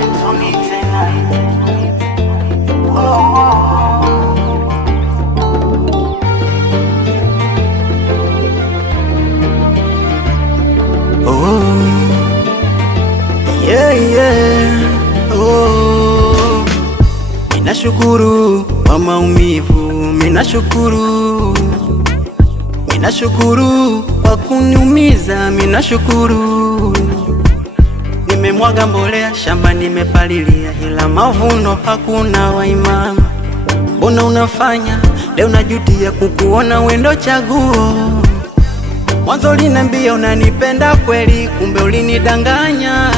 Tony tena. Oh, oh. Oh, yeah, yeah. Oh, minashukuru kwa maumivu, minashukuru kwa kuniumiza, minashukuru. Nimemwaga mbolea shamba, nimepalilia, ila mavuno hakuna waimama. Mbona unafanya leo najutia kukuona wendo chaguo? Mwanzo uliniambia unanipenda kweli, kumbe ulinidanganya.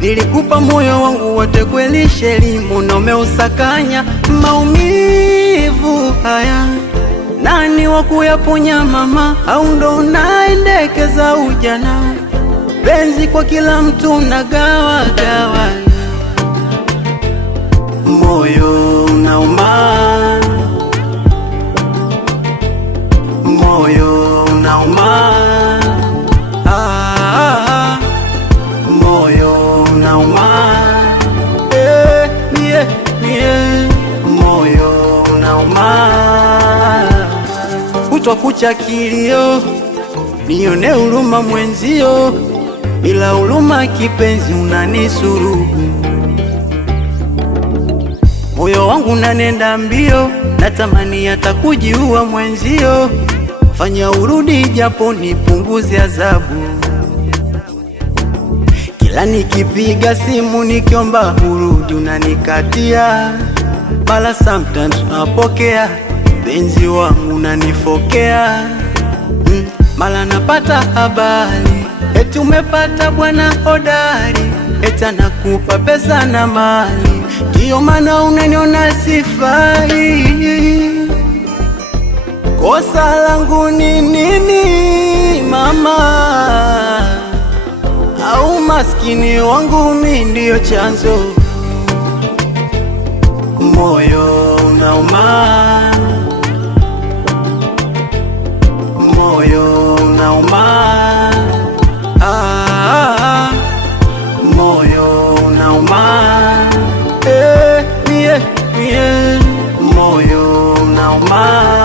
Nilikupa moyo wangu wote kweli sheri, mbona umeusakanya? Maumivu haya nani wa kuyaponya mama? Au ndo unaendekeza ujana? Penzi kwa kila mtu nagawa gawa, moyo unauma, moyo unauma, moyo unauma, moyo unauma. Kutwa kucha kilio, nione huruma mwenzio, bila huruma kipenzi unanisuru. Moyo wangu unanenda mbio, natamani hata kujiua mwenzio. Fanya urudi japo nipunguze adhabu. Kila nikipiga simu nikiomba urudi unanikatia, bala sometimes napokea, penzi wangu unanifokea. Mala napata habari eti umepata bwana hodari, eti anakupa pesa na mali, ndiyo maana unaniona sifai. Kosa langu ni nini mama? Au maskini wangu mimi ndiyo chanzo? Moyo unauma, moyo unauma, moyo unauma, moyo unauma.